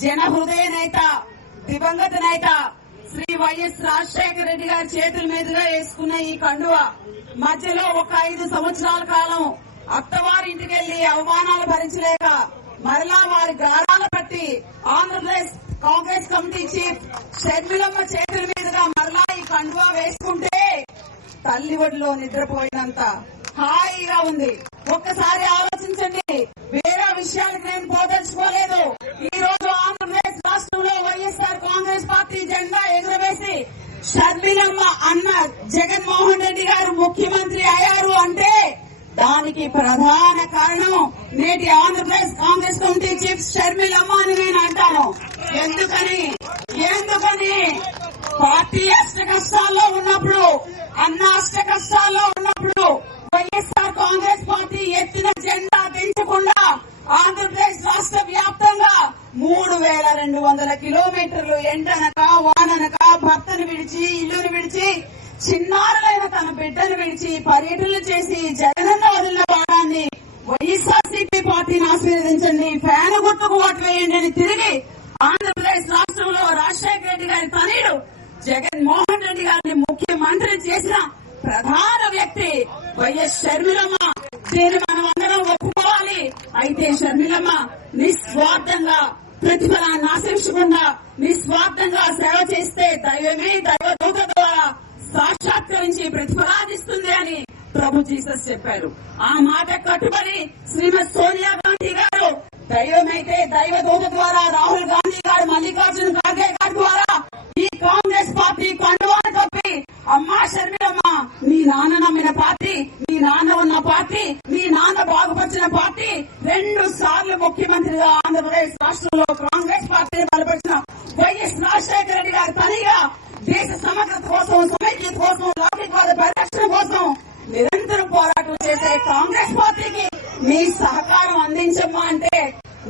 జన హృదయ నేత దివంగత నేత శ్రీ వైఎస్ రాజశేఖర రెడ్డి గారి చేతుల మీదుగా వేసుకున్న ఈ కండువ మధ్యలో ఒక ఐదు సంవత్సరాల కాలం అత్తవారింటికి వెళ్ళి అవమానాలు భరించలేక మరలా వారి గారాల బట్టి ఆంధ్రప్రదేశ్ కాంగ్రెస్ కమిటీ చీఫ్ షర్మిలమ్మ చేతుల మీదుగా మరలా ఈ కండువా వేసుకుంటే తల్లి ఒడిలో నిద్రపోయినంత హాయిగా ఉంది. ఒక్కసారి దానికి ప్రధాన కారణం నేటి ఆంధ్రప్రదేశ్ కాంగ్రెస్ కమిటీ చీఫ్ షర్మిలమ్మ అని నేను అంటాను. ఎందుకని? ఎందుకని? పార్టీ అష్ట కష్టాల్లో ఉన్నప్పుడు అన్న అష్ట కష్టాల్లో ఉన్నప్పుడు వైఎస్ఆర్ కాంగ్రెస్ పార్టీ ఎత్తిన జెండా దించకుండా ఆంధ్రప్రదేశ్ రాష్ట్ర వ్యాప్తంగా మూడు వేల రెండు వందల కిలోమీటర్లు ఎండనక వాననక భర్తను విడిచి ఇల్లును విడిచి చిన్నారులైన తన బిడ్డను విడిచి పర్యటనలు చేసి జగనన్న వదిలిన వాడాన్ని వైఎస్ఆర్సీపీ పార్టీని ఆశీర్వదించండి. ఫ్యాన్ గుర్తుకు ఓట్లు వేయండి అని తిరిగి ఆంధ్రప్రదేశ్ రాష్ట్రంలో రాజశేఖర రెడ్డి గారి తనయుడు జగన్ మోహన్ రెడ్డి గారిని ముఖ్యమంత్రి చేసిన ప్రధాన వ్యక్తి వైఎస్ షర్మిలమ్మ. దీన్ని మనం అందరం ఒప్పుకోవాలి. అయితే షర్మిలమ్మ నిస్వార్థంగా ప్రతిఫలాన్ని ఆశించకుండా నిస్వార్థంగా సేవ చేస్తే దైవమే దైవదూత ద్వారా సాక్షాత్కరించి ప్రతిఫలాదిస్తుంది అని ప్రభు జీసస్ చెప్పారు ఆ మాట కట్టుబడి శ్రీమతి సోనియా గాంధీ గారు దైవమైతే దైవ దూత ద్వారా రాహుల్ గాంధీ గారు మల్లికార్జున ఖార్గే గారి ద్వారా ఈ కాంగ్రెస్ పార్టీ కండువాను కప్పి అమ్మా షర్మిలమ్మ మీ నాన్న నమ్మిన పార్టీ మీ నాన్న ఉన్న పార్టీ మీ నాన్న బాగుపరిచిన పార్టీ రెండు సార్లు ముఖ్యమంత్రిగా ఆంధ్రప్రదేశ్ రాష్ట్రంలో కాంగ్రెస్ పార్టీని బలపరిచిన వైఎస్ రాజశేఖర రెడ్డి గారి పనిగా దేశ సమగ్రత కోసం సమైక్యత కోసం నిరంతరం పోరాటం చేసే కాంగ్రెస్ పార్టీకి మీ సహకారం అందించమ్మా అంటే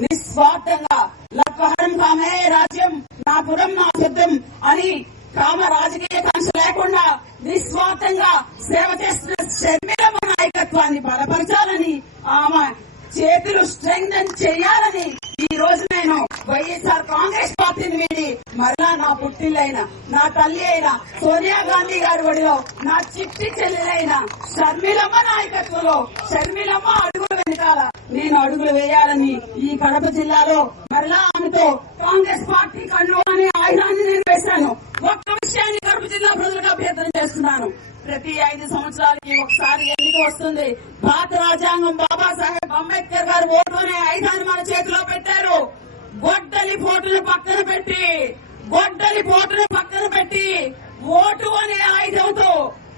నిస్వార్థంగా లక్వహరం కామే రాజ్యం నా పురం నా శుద్ధం అని కామ రాజకీయ కాంక్ష లేకుండా నిస్వార్థంగా సేవ చేస్తున్న షర్మిలమ్మ నాయకత్వాన్ని బలపరచాలని ఆమె చేతులు స్ట్రెంగ్ చేయాలని ఈ రోజు నేను వైఎస్ఆర్ కాంగ్రెస్ పార్టీని పుట్టిల్లైన నా తల్లి అయిన సోనియా గాంధీ గారి ఒడిలో నా చిట్టి చెల్లెలైన షర్మిలమ్మ నాయకత్వంలో షర్మిలమ్మ అడుగులు వెనకాల నేను అడుగులు వేయాలని ఈ కడప జిల్లాలో మరలా ఆమెతో కాంగ్రెస్ పార్టీ కన్ను అనే ఆయుధాన్ని నేను వేశాను. ఒక్క విషయాన్ని కడప జిల్లా ప్రజలకు అభ్యర్థన చేస్తున్నాను. ప్రతి ఐదు సంవత్సరాలకి ఒకసారి ఎన్నిక వస్తుంది. భారత రాజ్యాంగం బాబాసాహెబ్ అంబేద్కర్ గారు ఓటు అనే ఆయుధాన్ని మన చేతిలో పెట్టారు. గొడ్డలి ఫోటోలు పక్కన పెట్టి గొడ్డలి బోటును పక్కన పెట్టి ఓటు అనే ఆయుధంతో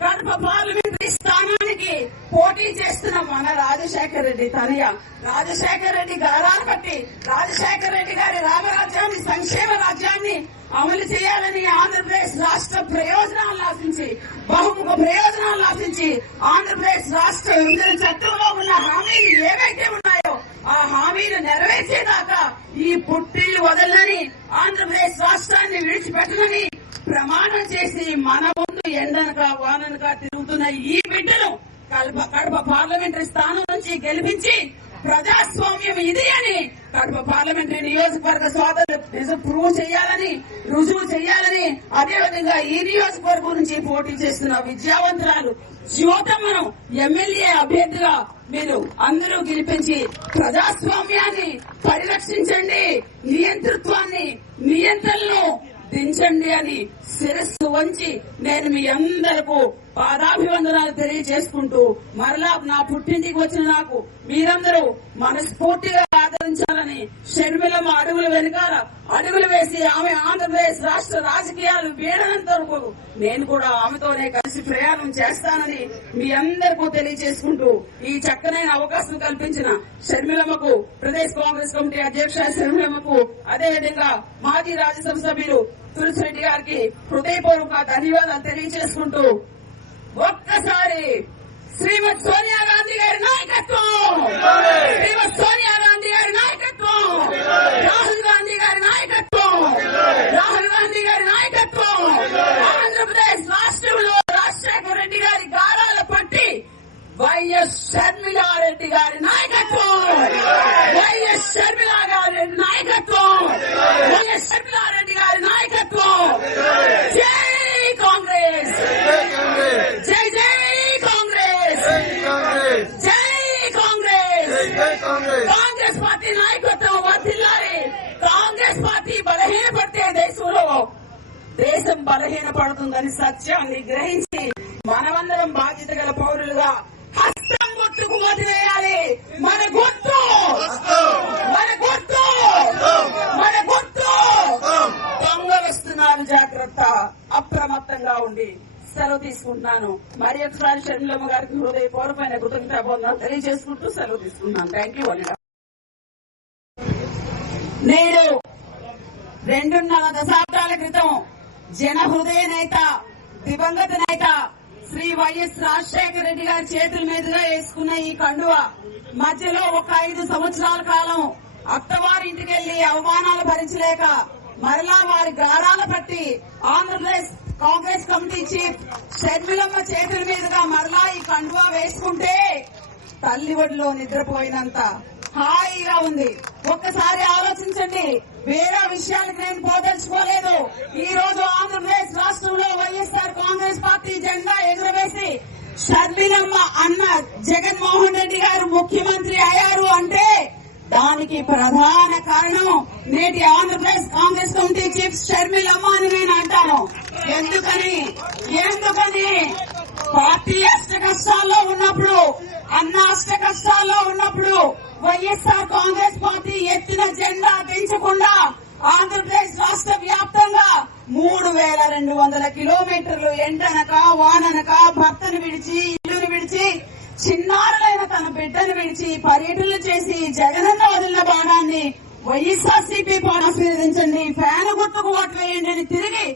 కడప పార్లమెంటరీ స్థానానికి పోటీ చేస్తున్న మన రాజశేఖర రెడ్డి తనయ. రాజశేఖర రెడ్డి గారాలు పట్టి రాజశేఖర రెడ్డి గారి రామరాజ్యాన్ని సంక్షేమ రాజ్యాన్ని అమలు చేయాలని ఆంధ్రప్రదేశ్ రాష్ట్ర ప్రయోజనాలను ఆశించి బహుముఖ ప్రయోజనాలను ఆశించి ఆంధ్రప్రదేశ్ రాష్ట్ర విభజన చట్టంలో ఉన్న హామీ విడిచిపెట్టనని ప్రమాణం చేసి మన ముందు ఎండనక వాననక తిరుగుతున్న ఈ బిడ్డను కడప కడప పార్లమెంటరీ స్థానం నుంచి గెలిపించి ప్రజాస్వామ్యం ఇది అని కడప పార్లమెంటరీ నియోజకవర్గ సోదరులు ప్రూవ్ చేయాలని రుజువు చేయాలని అదేవిధంగా ఈ నియోజకవర్గం నుంచి పోటీ చేస్తున్న విద్యావంతురాలు జ్యోతమ్మను ఎమ్మెల్యే అభ్యర్థిగా మీరు అందరూ గెలిపించి ప్రజాస్వామ్యాన్ని పరిరక్షించండి. నియంతృత్వాన్ని నియంత్రణను దించండి అని శిరస్సు వంచి నేను మీ అందరకు పాదాభివందనాలు తెలియజేసుకుంటూ మరలా నా పుట్టింటికి వచ్చిన నాకు మీరందరూ మనస్ఫూర్తిగా ఆదరించాలని షర్మిలమ్మ అడుగుల వెనకాల అడుగులు వేసి ఆమె ఆంధ్రప్రదేశ్ రాష్ట్ర రాజకీయాలు వీడనంత వరకు నేను కూడా ఆమెతోనే కలిసి ప్రయాణం చేస్తానని మీ అందరికీ తెలియజేసుకుంటూ ఈ చక్కనైన అవకాశం కల్పించిన షర్మిలమ్మకు ప్రదేశ్ కాంగ్రెస్ కమిటీ అధ్యక్ష షర్మిలమ్మకు అదేవిధంగా మాజీ రాజ్యసభ సభ్యులు తులసిరెడ్డి గారికి హృదయపూర్వక ధన్యవాదాలు తెలియజేసుకుంటూ ఒక్కసారి శ్రీమతి సోనియా గాంధీ గారి నాయకత్వం! శ్రీమతి సోనియా గాంధీ గారి నాయకత్వం! రాహుల్ గాంధీ గారి నాయకత్వం! రాహుల్ గాంధీ గారి నాయకత్వం! దేశం బలహీనపడుతుందని సత్యాన్ని గ్రహించి మనమందరం బాధ్యత గల పౌరులుగా హస్తం గుర్తుకు వదిలేయాలి. మన గుర్తు మన గుర్తు మన గుర్తు దొంగలు వస్తున్నారు జాగ్రత్త. అప్రమత్తంగా ఉండి సెలవు తీసుకుంటున్నాను. మరి ఒకసారి షర్మిలమ్మ గారికి హృదయపూర్వమైన కృతజ్ఞత బోధన తెలియజేసుకుంటూ సెలవు తీసుకుంటున్నాను. థ్యాంక్ యూ అండి నేడు రెండున్నర దశాబ్దాల క్రితం జన హృదయ నేత దివంగత నేత శ్రీ వైఎస్ రాజశేఖర రెడ్డి గారి చేతుల మీదుగా వేసుకున్న ఈ కండువ మధ్యలో ఒక ఐదు సంవత్సరాల కాలం అత్తవారింటికి వెళ్ళి అవమానాలు భరించలేక మరలా వారి గారాల పట్టి ఆంధ్రప్రదేశ్ కాంగ్రెస్ కమిటీ చీఫ్ షర్మిలమ్మ చేతుల మీదుగా మరలా ఈ కండువా వేసుకుంటే తల్లి ఒడిలో నిద్రపోయినంత హాయిగా ఉంది. ఒక్కసారి ఆలోచించండి. వేరే విషయాలకు నేను పోదలుచుకోలేదు. ఈ రోజు ఆంధ్రప్రదేశ్ రాష్ట్రంలో వైఎస్ఆర్ కాంగ్రెస్ పార్టీ జెండా ఎగురవేసి షర్మిలమ్మ అన్న జగన్మోహన్ రెడ్డి గారు ముఖ్యమంత్రి అయ్యారు అంటే దానికి ప్రధాన కారణం నేటి ఆంధ్రప్రదేశ్ కాంగ్రెస్ కమిటీ చీఫ్ షర్మిలమ్మ అని నేను అంటాను. ఎందుకని? ఎందుకని? పార్టీ అష్ట కష్టాల్లో ఉన్నప్పుడు అన్న అష్ట కష్టాల్లో ఉన్నప్పుడు వైఎస్ఆర్ కాంగ్రెస్ పార్టీ ఎత్తిన జెండా దించకుండా ఆంధ్రప్రదేశ్ రాష్ట్ర వ్యాప్తంగా మూడు వేల రెండు వందల కిలోమీటర్లు ఎండనక వాననక భర్తను విడిచి ఇల్లును విడిచి చిన్నారులైన తన బిడ్డను విడిచి పర్యటనలు చేసి జగనన్న వదిలిన బాణాన్ని వైఎస్ఆర్సీపీ ఆశీర్వదించండి. ఫ్యాన్ గుర్తుకు ఓట్లు వేయండి అని తిరిగి